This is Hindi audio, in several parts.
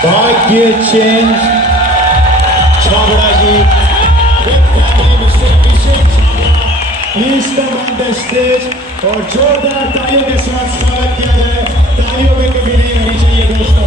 भाग्य चेंज Chhabra ji please come on the stage और जोरदार तालियों के साथ स्वागत किया जाए। तालियों में कभी नहीं होनी चाहिए दोस्तों।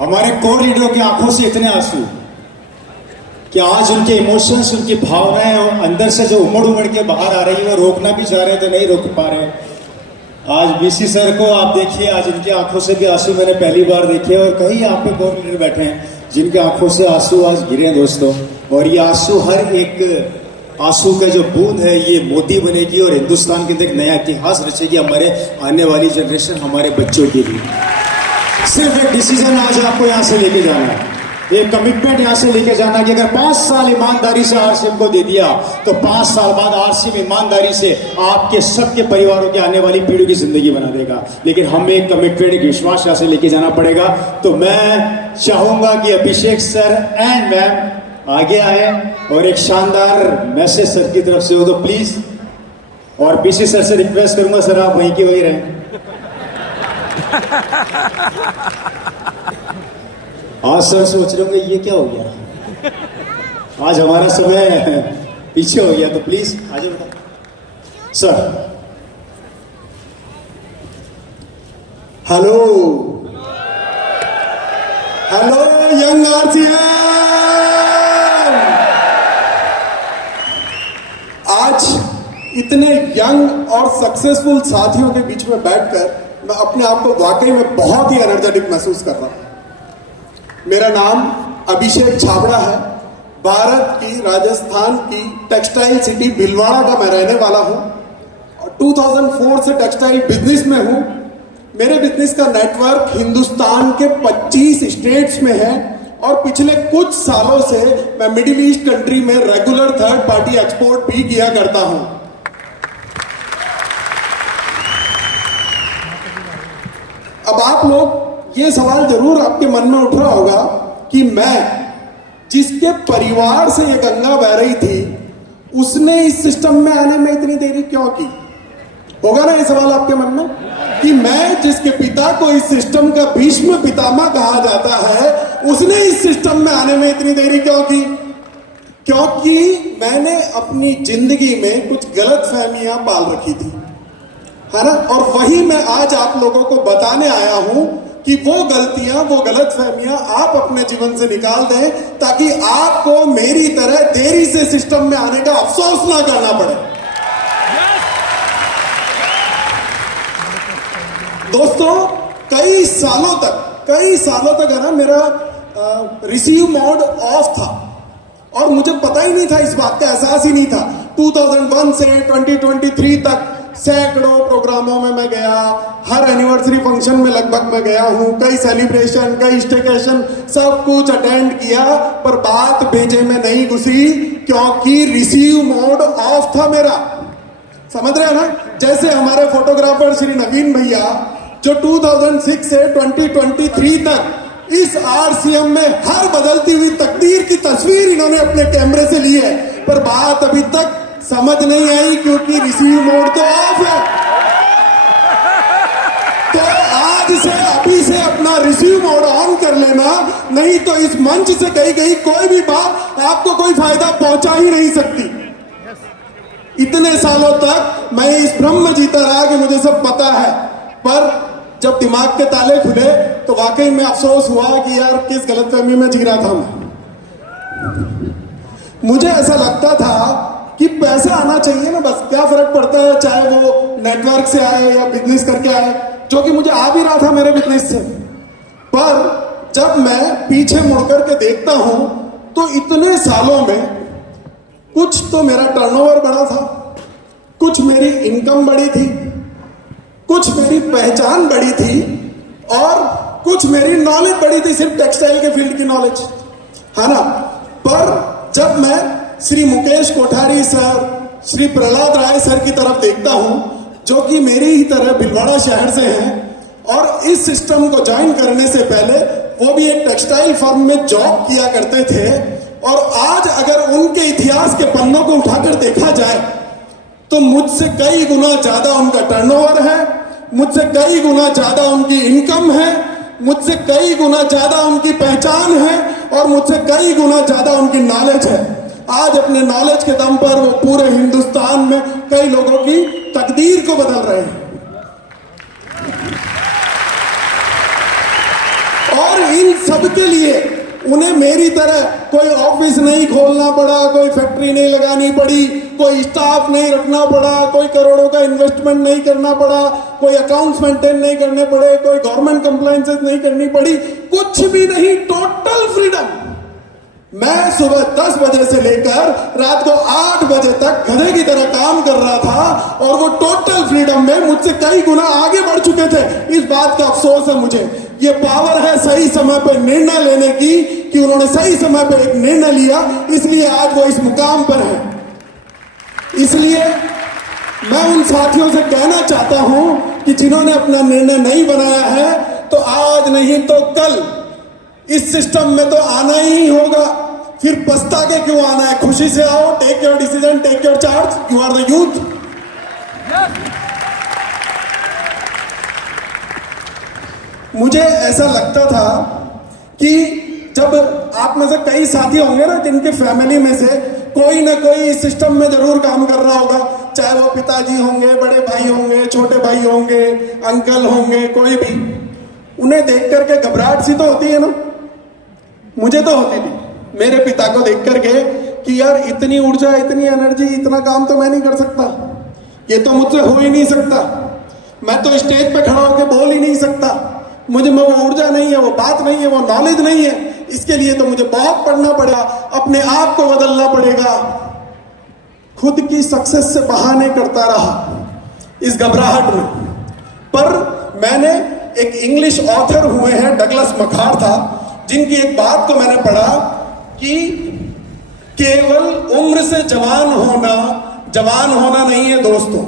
हमारे कोर लीडरों की आंखों से इतने आंसू कि आज उनके इमोशंस, उनकी भावनाएं और अंदर से जो उमड़ उमड़ के बाहर आ रही है, वो रोकना भी चाह रहे हैं तो नहीं रोक पा रहे। आज बीसी सर को आप देखिए, आज इनकी आंखों से भी आंसू मैंने पहली बार देखे और कई यहाँ पे कोर लीडर बैठे हैं जिनके आंखों से आंसू आज गिरे हैं दोस्तों। और ये आंसू, हर एक आंसू का जो बूंद है, ये मोती बनेगी और हिंदुस्तान के अंदर एक नया इतिहास रचेगी हमारे आने वाली जनरेशन, हमारे बच्चों के लिए। सिर्फ एक डिसीजन आज आपको यहाँ से लेके जाना है, एक कमिटमेंट यहाँ से लेके जाना कि अगर 5 साल ईमानदारी से आरसीएम को दे दिया तो 5 साल बाद आरसीएम ईमानदारी से आपके सबके परिवारों के आने वाली पीढ़ी की जिंदगी बना देगा। लेकिन हमें एक कमिटमेंट, एक विश्वास यहाँ से लेके जाना पड़ेगा। तो मैं चाहूंगा कि अभिषेक सर एंड मैम आगे आए और एक शानदार मैसेज सर की तरफ से हो तो प्लीज। और बीसी सर से रिक्वेस्ट करूंगा, सर आप वहीं की वहीं रहें। आज सर सोच रहे होंगे ये क्या हो गया, आज हमारा समय पीछे हो गया, तो प्लीज आगे बताओ sir. Hello hello young RCM, आज इतने यंग और सक्सेसफुल साथियों के बीच में बैठकर मैं अपने आप को वाकई में बहुत ही एनर्जेटिक महसूस कर रहा हूं। मेरा नाम अभिषेक छाबड़ा है। भारत की, राजस्थान की टेक्सटाइल सिटी भीलवाड़ा का मैं रहने वाला हूं और 2004 से टेक्सटाइल बिजनेस में हूं। मेरे बिजनेस का नेटवर्क हिंदुस्तान के 25 स्टेट्स में है और पिछले कुछ सालों से मैं मिडिल ईस्ट कंट्री में रेगुलर थर्ड पार्टी एक्सपोर्ट भी किया करता हूं। अब आप लोग, ये सवाल जरूर आपके मन में उठ रहा होगा कि मैं जिसके परिवार से ये गंगा बह रही थी, उसने इस सिस्टम में आने में इतनी देरी क्यों की? होगा ना ये सवाल आपके मन में कि मैं जिसके पिता को इस सिस्टम का भीष्म पितामह कहा जाता है, उसने इस सिस्टम में आने में इतनी देरी क्यों की? क्योंकि मैंने अपनी जिंदगी में कुछ गलत फहमियां पाल रखी थी, है ना। और वही मैं आज आप लोगों को बताने आया हूं कि वो गलतियां, वो गलतफहमियां आप अपने जीवन से निकाल दें ताकि आपको मेरी तरह देरी से सिस्टम में आने का अफसोस ना करना पड़े। दोस्तों, कई सालों तक है ना, मेरा रिसीव मोड ऑफ था और मुझे पता ही नहीं था, इस बात का एहसास ही नहीं था। 2001 से 2023 तक सैकड़ों प्रोग्रामों में मैं गया, हर एनिवर्सरी फंक्शन में लगभग मैं गया हूं, कई सेलिब्रेशन, कई स्टेकेशन, सब कुछ अटेंड किया, पर बात भेजे में नहीं घुसी क्योंकि रिसीव मोड ऑफ था मेरा। समझ रहे हो ना? जैसे हमारे फोटोग्राफर श्री नवीन भैया जो 2006 से 2023 तक इस आरसीएम में हर बदलती हुई तकदीर की तस्वीर इन्होंने अपने कैमरे से ली है, पर बात अभी तक समझ नहीं आई क्योंकि रिसीव मोड तो ऑफ है। तो आज से, अभी से अपना रिसीव मोड ऑन कर लेना, नहीं तो इस मंच से कही गई कोई भी बात आपको कोई फायदा पहुंचा ही नहीं सकती। इतने सालों तक मैं इस भ्रम में जीता रहा कि मुझे सब पता है, पर जब दिमाग के ताले खुले तो वाकई में अफसोस हुआ कि यार किस गलतफहमी में जी रहा था मैं। मुझे ऐसा लगता था कि पैसा आना चाहिए ना, बस क्या फर्क पड़ता है चाहे वो नेटवर्क से आए या बिजनेस करके आए, जो कि मुझे आ भी रहा था मेरे बिजनेस से। पर जब मैं पीछे मुड़कर के देखता हूं तो इतने सालों में कुछ तो मेरा टर्नओवर बढ़ा था, कुछ मेरी इनकम बढ़ी थी, कुछ मेरी पहचान बढ़ी थी और कुछ मेरी नॉलेज बढ़ी थी, सिर्फ टेक्सटाइल के फील्ड की नॉलेज, है ना। पर जब मैं श्री मुकेश कोठारी सर, श्री प्रहलाद राय सर की तरफ देखता हूं, जो कि मेरी ही तरह भिलवाड़ा शहर से हैं और इस सिस्टम को ज्वाइन करने से पहले वो भी एक टेक्सटाइल फर्म में जॉब किया करते थे, और आज अगर उनके इतिहास के पन्नों को उठाकर देखा जाए तो मुझसे कई गुना ज्यादा उनका टर्नओवर है, मुझसे कई गुना ज्यादा उनकी इनकम है, मुझसे कई गुना ज्यादा उनकी पहचान है और मुझसे कई गुना ज्यादा उनकी नॉलेज है। आज अपने नॉलेज के दम पर वो पूरे हिंदुस्तान में कई लोगों की तकदीर को बदल रहे हैं। और इन सब के लिए उन्हें मेरी तरह कोई ऑफिस नहीं खोलना पड़ा, कोई फैक्ट्री नहीं लगानी पड़ी, कोई स्टाफ नहीं रखना पड़ा, कोई करोड़ों का इन्वेस्टमेंट नहीं करना पड़ा, कोई अकाउंट्स मेंटेन नहीं करने पड़े, कोई गवर्नमेंट कंप्लायंसेस नहीं करनी पड़ी, कुछ भी नहीं, टोटल फ्रीडम। मैं सुबह 10 बजे से लेकर रात को 8 बजे तक गधे की तरह काम कर रहा था और वो टोटल फ्रीडम में मुझसे कई गुना आगे बढ़ चुके थे। इस बात का अफसोस है मुझे। ये पावर है सही समय पर निर्णय लेने की, कि उन्होंने सही समय पर एक निर्णय लिया, इसलिए आज वो इस मुकाम पर है। इसलिए मैं उन साथियों से कहना चाहता हूं कि जिन्होंने अपना निर्णय नहीं बनाया है, तो आज नहीं तो कल इस सिस्टम में तो आना ही होगा। फिर पछता के क्यों आना है? खुशी से आओ, take your decision, take your charge, you are the youth. मुझे ऐसा लगता था कि जब आप में से कई साथी होंगे ना जिनके फैमिली में से कोई ना कोई इस सिस्टम में जरूर काम कर रहा होगा, चाहे वो पिताजी होंगे, बड़े भाई होंगे, छोटे भाई होंगे, अंकल होंगे, कोई भी, उन्हें देख करके घबराहट सी तो होती है ना। मुझे तो होती थी मेरे पिता को देख करके कि यार इतनी ऊर्जा, इतनी एनर्जी, इतना काम तो मैं नहीं कर सकता, ये तो मुझसे हो ही नहीं सकता, मैं तो स्टेज पे खड़ा होकर बोल ही नहीं सकता, मुझे में वो ऊर्जा नहीं है, वो बात नहीं है, वो नॉलेज नहीं है। इसके लिए तो मुझे बहुत पढ़ना पड़ेगा, अपने आप को बदलना पड़ेगा। खुद की सक्सेस से बहाने करता रहा इस घबराहट में। पर मैंने एक इंग्लिश ऑथर हुए हैं, डगलस मखार्था, जिनकी एक बात को मैंने पढ़ा कि केवल उम्र से जवान होना नहीं है दोस्तों,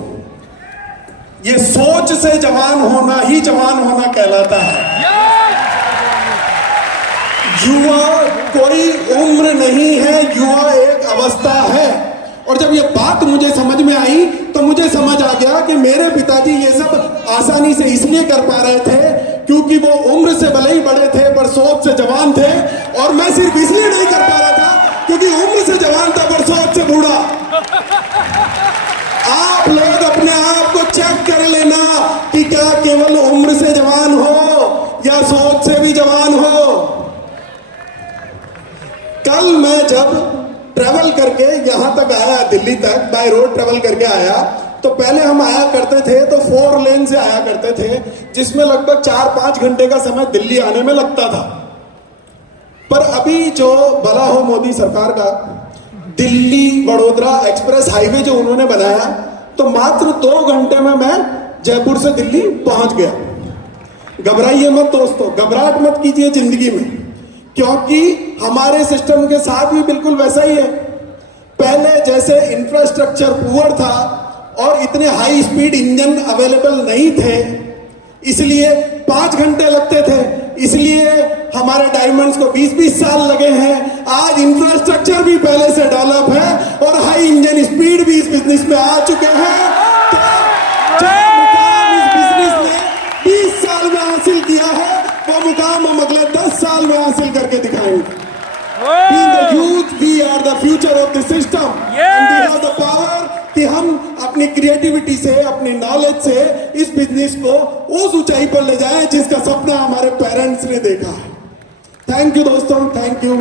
ये सोच से जवान होना ही जवान होना कहलाता है। युवा कोई उम्र नहीं है, युवा एक अवस्था है। और जब ये बात मुझे समझ में आई तो मुझे समझ आ गया कि मेरे पिताजी ये सब आसानी से इसलिए कर पा रहे थे क्योंकि वो उम्र से भले ही बड़े थे पर सोच से जवान थे, और मैं सिर्फ इसलिए नहीं कर पा रहा था क्योंकि उम्र से जवान था पर सोच से बूढ़ा। आप लोग अपने आप को चेक कर लेना कि क्या केवल उम्र से जवान हो या सोच से भी जवान हो। कल मैं जब ट्रेवल करके यहां तक आया, दिल्ली तक बाय रोड ट्रेवल करके आया, तो पहले हम आया करते थे तो 4 लेन से आया करते थे, जिसमें लगभग 4-5 घंटे का समय दिल्ली आने में लगता था। पर अभी जो भला हो मोदी सरकार का, दिल्ली वडोदरा एक्सप्रेस हाईवे जो उन्होंने बनाया, तो मात्र 2 घंटे में मैं जयपुर से दिल्ली पहुंच गया। घबराइए मत दोस्तों, घबराहट मत कीजिए जिंदगी में, क्योंकि हमारे सिस्टम के साथ भी बिल्कुल वैसा ही है। पहले जैसे इंफ्रास्ट्रक्चर पुअर था और इतने हाई स्पीड इंजन अवेलेबल नहीं थे, इसलिए 5 घंटे लगते थे, इसलिए हमारे डायमंड्स को 20-20 साल लगे हैं। आज इंफ्रास्ट्रक्चर भी पहले से डेवलप है और हाई इंजन स्पीड भी इस बिजनेस में आ चुके हैं। तो जो मुकाम इस बिजनेस ने 20 साल में हासिल किया है, वो मुकाम हम अगले 10 साल में हासिल करके दिखाएंगे। Being the youth, we are the future of the system. And we have the power कि हम हम अपनी क्रिएटिविटी से, अपनी नॉलेज से इस बिजनेस को उस ऊंचाई पर ले जाएं जिसका सपना हमारे पेरेंट्स ने देखा है। थैंक यू दोस्तों, थैंक यू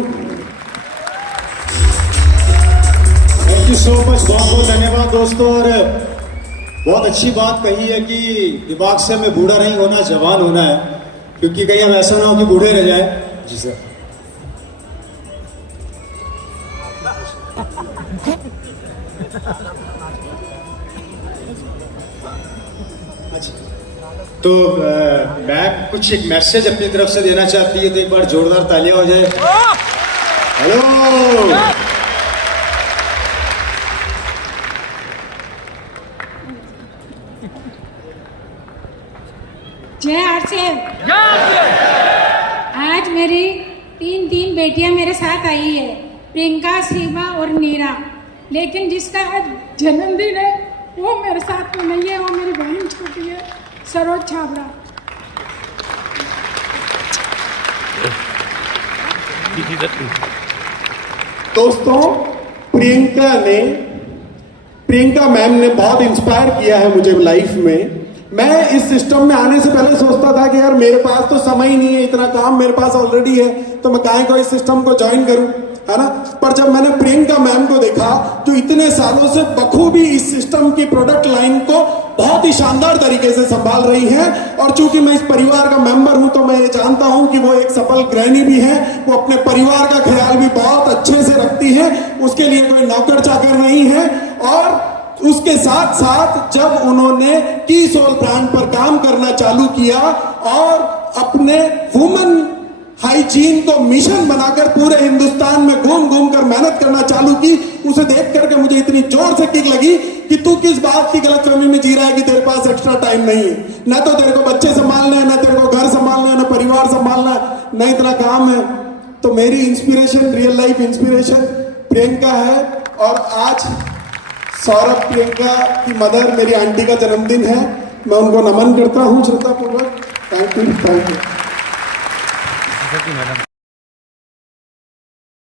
सो मच, बहुत बहुत धन्यवाद दोस्तों। और बहुत अच्छी बात कही है कि दिमाग से हमें बूढ़ा नहीं होना, जवान होना है, क्योंकि कहीं हम ऐसा ना हो कि बूढ़े रह जाए। जी सर। अच्छा, तो मैं कुछ एक मैसेज अपनी तरफ से देना चाहती है, तो एक बार जोरदार तालियां हो जाए। हेलो, जय आरसीएम। आज मेरी तीन बेटियां मेरे साथ आई है, प्रियंका, सीमा और नीरा। लेकिन जिसका आज जन्मदिन है वो मेरे साथ में नहीं है, वो मेरी बहन छोटी है, सरोज छाबड़ा। दोस्तों, प्रियंका मैम ने बहुत इंस्पायर किया है मुझे लाइफ में। मैं इस सिस्टम में आने से पहले सोचता था कि यार मेरे पास तो समय ही नहीं है, इतना काम मेरे पास ऑलरेडी है, तो मैं काहे को इस सिस्टम को ज्वाइन करूं, है ना। पर जब मैंने प्रियंका मैम को देखा जो इतने सालों से बखूबी इस सिस्टम की प्रोडक्ट लाइन को बहुत ही शानदार तरीके से संभाल रही हैं, और चूंकि मैं इस परिवार का मेंबर हूं तो मैं ये जानता हूं कि वो एक सफल गृहिणी भी है, वो अपने परिवार का ख्याल भी बहुत अच्छे से रखती है, उसके लिए कोई नौकर चाकर नहीं है। और उसके साथ साथ जब उन्होंने की सोल ब्रांड पर काम करना चालू किया और अपने वुमेन हाइजीन को मिशन बनाकर पूरे हिंदुस्तान में घूम घूम कर मेहनत करना चालू की, उसे देख करके मुझे इतनी जोर से किक लगी कि तू किस बात की गलतफहमी में जी रहा है कि तेरे पास एक्स्ट्रा टाइम नहीं है। न तो तेरे को बच्चे संभालने हैं, न तेरे को घर संभालना है, न परिवार संभालना है, न इतना काम है। तो मेरी inspiration, real life inspiration Priyanka है। और आज सौरभ, प्रियंका की मदर, मेरी आंटी का जन्मदिन है, मैं उनको नमन करता हूँ श्रद्धापूर्वक। Thank you, thank you.